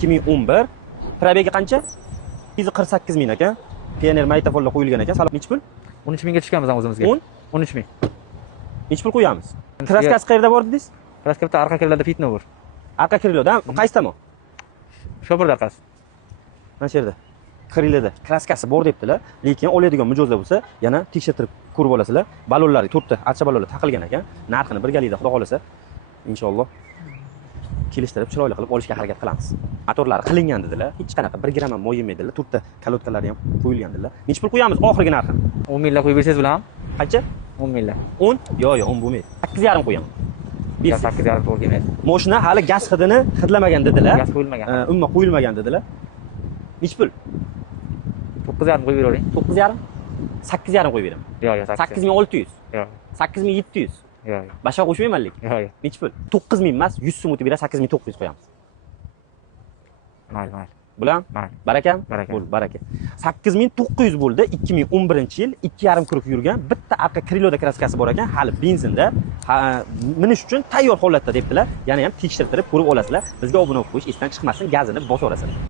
2011. Probegi qancha? 148 ming ekan. Pioner magnitofonlar qo'yilgan ekan. Salon nech pul? 13 mingga tushganmiz o'zimizga. 13 ming. Nech pul qo'yamiz? Kraskasi qayerda bor dedingiz? Kraskada orqa kirlarda fitno bor. Arqa krilada, qaysi tomon? Sho'pirda orqasi. Mana shu yerda. Krilada kraskasi bor debdilar, lekin oladigan mijozlar bo'lsa, yana tekshirtirib ko'rib olasizlar. Balonlari 4 ta archa balonlar taqilgan ekan. Narxini birgalikda xudo xolasa inshaalloh kelishtirib chiroyli qilib olishga harakat qilamiz. Motorlari qilingan dedilar, hech qanaqa 1 gramm ham moy yemaydilar. 4 ta kalotkalari ham qo'yilgan dedilar. Nech pul qo'yamiz oxirgi narxini? 10 minglar qo'yib bersangiz bo'ladimi? Qancha? 10 minglar. 10? Yo'q, 10 bo'lmaydi. 8,5 qo'yaman. 8,5 to'g'ri kelmaydi. Mashina hali gaz hidini hidlamagan dedilar. Gaz qo'yilmagan. Umuman qo'yilmagan dedilar. Nech pul? 9,5 qo'yib beravering. 9,5? 8,5 qo'yib beraman. Yo'q, 8600. Yo'q. 8700. Yo'q. Boshqa qo'shmayman lekin. Yo'q. Nech pul? 9000 emas, 100 so'm o'tib beradi, 8900 qo'yamiz. Mayli. Bular? Barakam? Baraka. Bo'ldi, baraka. 8900 bo'ldi. 2011-yil 2,5 kuruq yurgan bitta arqa kriloda kraskasi bor ekan, hali benzinda, minish uchun tayyor holatda debdilar. Yana ham tekshirtirib ko'rib olasizlar. Bizga obuna bo'lib qo'yish esdan chiqmasin, gazini bosaverasizlar.